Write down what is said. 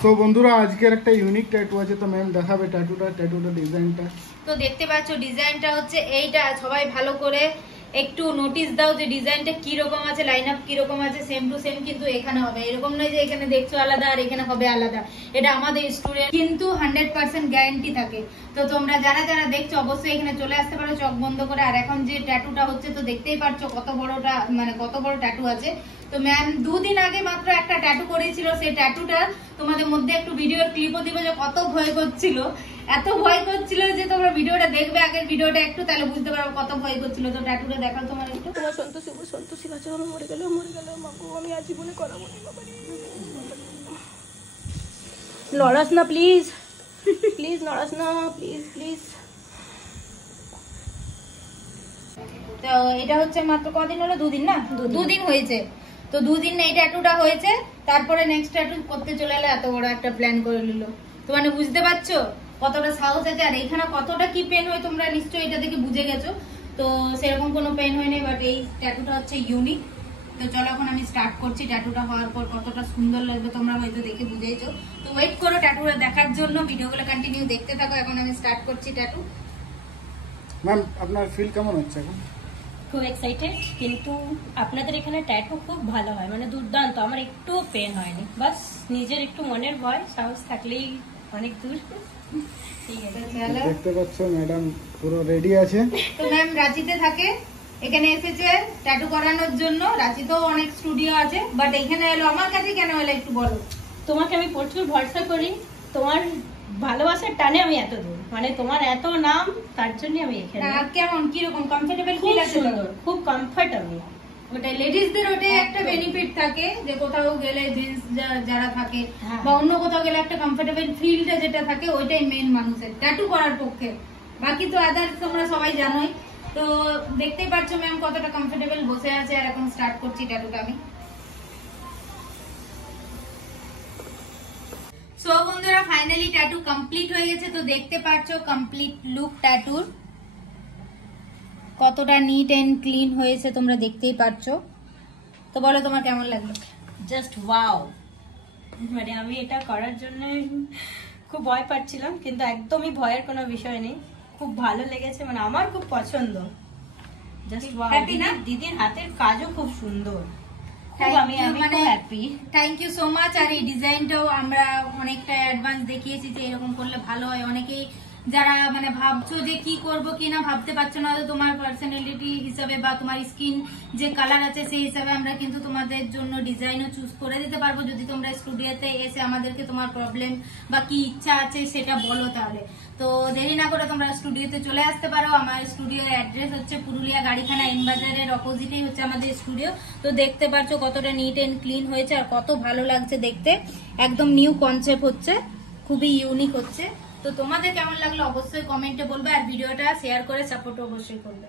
So বন্ধুরা আজকের একটা ইউনিক ট্যাটু আছে, তো ম্যাম দেখাবে ট্যাটুটা ডিজাইনটা। তো দেখতে পাচ্ছ ডিজাইনটা হচ্ছে এইটা। সবাই ভালো করে একটু নোটিস দাও যে ডিজাইনটা কি রকম আছে, লাইন আপ কি রকম আছে। সেম টু সেম কিন্তু এখানে হবে, এরকম নয় যে এখানে দেখছো আলাদা আর এখানে হবে আলাদা। এটা আমাদের স্টুডেন্ট কিন্তু 100% গ্যারান্টি থাকে। তো তোমরা যারা যারা দেখছো অবশ্যই এখানে চলে আসতে পারো চোখ বন্ধ করে। আর এখন যে ট্যাটুটা হচ্ছে তো দেখতেই পারছো কত বড়টা, মানে কত বড় ট্যাটু আছে। তো ম্যাম 2 দিন আগে মাত্র একটা ট্যাটু করেছিল, সেই ট্যাটুটা তোমাদের মধ্যে একটু ভিডিওর ক্লিপও দিব যে কত ভয় করছিল। এত ভয় করছিল যে তোমরা ভিডিওটা দেখবে, আগের ভিডিওটা একটু, তাহলে বুঝতে পারবে কত ভয় করছিল। তো ট্যাটুটা দেখাও তোমার একটু। তোমার সন্তোষী আছে, আমার মরে গেল মাগো, আমি আজীবনে করাবো না বাবা। নড়াস না প্লিজ, প্লিজ নড়াস না, প্লিজ প্লিজ। তো এটা হচ্ছে মাত্র কদিন হলো, 2 দিন না, 2 দিন হয়েছে। তো 2 দিন এই ট্যাটুটা হয়েছে, তারপরে নেক্সট ট্যাটু করতে চলে এলো, এত বড় একটা প্ল্যান করে নিল। তো মানে বুঝতে পারছো কতটা সাহস আছে। আর এখানে কতটা কি পেন হয় তোমরা নিশ্চয়ই এটা দেখে বুঝে গেছো। তো সেরকম কোনো পেন হয়নি, বাট এই ট্যাটুটা হচ্ছে ইউনিক। তো চলো এখন আমি স্টার্ট করছি। ট্যাটুটা হওয়ার পর কতটা সুন্দর লাগবে তোমরা হয়তো দেখে বুঝেইছো। তো ওয়েট করো ট্যাটুটা দেখার জন্য, ভিডিওগুলো কন্টিনিউ দেখতে থাকো। এখন আমি স্টার্ট করছি ট্যাটু। ম্যাম আপনার ফিল কেমন হচ্ছে এখন? খুব এক্সাইটেড, কিন্তু আপনাদের এখানে ট্যাটু খুব ভালো হয়, মানে দুর্দান্ত। আমার একটু পেন হয়নি, বাস নিজের একটু মনের ভয়, সাহস থাকলেই অনেক দূর। ঠিক আছে, দেখতে পাচ্ছ ম্যাডাম পুরো রেডি আছে। তো ম্যাম রাঁচিতে থাকে, এখানে এসেছে ট্যাটু করানোর জন্য। রাঁচিতেও অনেক স্টুডিও আছে, বাট এখানে এলো আমার কাছে কেন এলো একটু বলো। তোমাকে আমি প্রচুর ভরসা করি, তোমার ভালোবাসার টানে আমি এত দূর, মানে তোমার এত নাম, তার জন্য আমি এখানে। কেমন কিরকম কমফোর্টেবল খুব ফিল আছে? সুন্দর, খুব কমফর্টেবল। ওটাই লেডিসদের ওটাই একটা বেনিফিট থাকে যে কোথাও গেলে জেন্টস যারা থাকে হ্যাঁ। বা অন্য কোথাও গেলে একটা কমফোর্টেবল ফিলটা যেটা থাকে ওইটাই মেন মানুষের ট্যাটু করার পক্ষে। বাকি তো আদার তোমরা সবাই জানোই। তো দেখতেই পাচ্ছ ম্যাম কতটা কমফোর্টেবল বসে আছে। আর এখন স্টার্ট করছি ট্যাটুটা আমি। সো বন্ধুরা ফাইনালি ট্যাটু কমপ্লিট হয়ে গেছে। তো দেখতে পাচ্ছ কমপ্লিট লুক ট্যাটুর, কতটা নিট এন্ড ক্লিন হয়েছে তোমরা দেখতেই পাচ্ছ। তো বলো তোমার কেমন লাগলো? জাস্ট ওয়াও, মানে আমি এটা করার জন্য খুব ভয় পাচ্ছিলাম, কিন্তু একদমই ভয়ের কোনো বিষয় নেই। খুব ভালো লেগেছে, মানে আমার খুব পছন্দ। Just wow. Happy না? দিদির হাতের কাজও খুব সুন্দর, খুব আমি মানে happy. Thank you so much. আর এই ডিজাইনটাও আমরা অনেকটা অ্যাডভান্স দেখিয়েছি যে এরকম করলে ভালো হয়। অনেকেই যারা মানে ভাবছো যে কি করব কি না ভাবতে পারছো না, তোমার পার্সোনালিটি হিসাবে বা তোমার স্কিন যে কালার আছে সেই হিসাবে আমরা কিন্তু তোমাদের জন্য ডিজাইনও চুজ করে দিতে পারবো, যদি তোমরা স্টুডিওতে এসে আমাদেরকে তোমার প্রবলেম বা কি ইচ্ছা আছে সেটা বলো। তাহলে তো দেরি না করে তোমরা স্টুডিওতে চলে আসতে পারো। আমার স্টুডিওর অ্যাড্রেস হচ্ছে পুরুলিয়া গাড়িখানা এন বাজারের অপোজিটেই হচ্ছে আমাদের স্টুডিও। তো দেখতে পাচ্ছ কতটা নিট এন্ড ক্লিন হয়েছে আর কত ভালো লাগছে দেখতে। একদম নিউ কনসেপ্ট হচ্ছে, খুবই ইউনিক হচ্ছে। তো তোমাদের কেমন লাগলো অবশ্যই কমেন্টে বলবে, আর ভিডিওটা শেয়ার করে সাপোর্ট অবশ্যই করবে।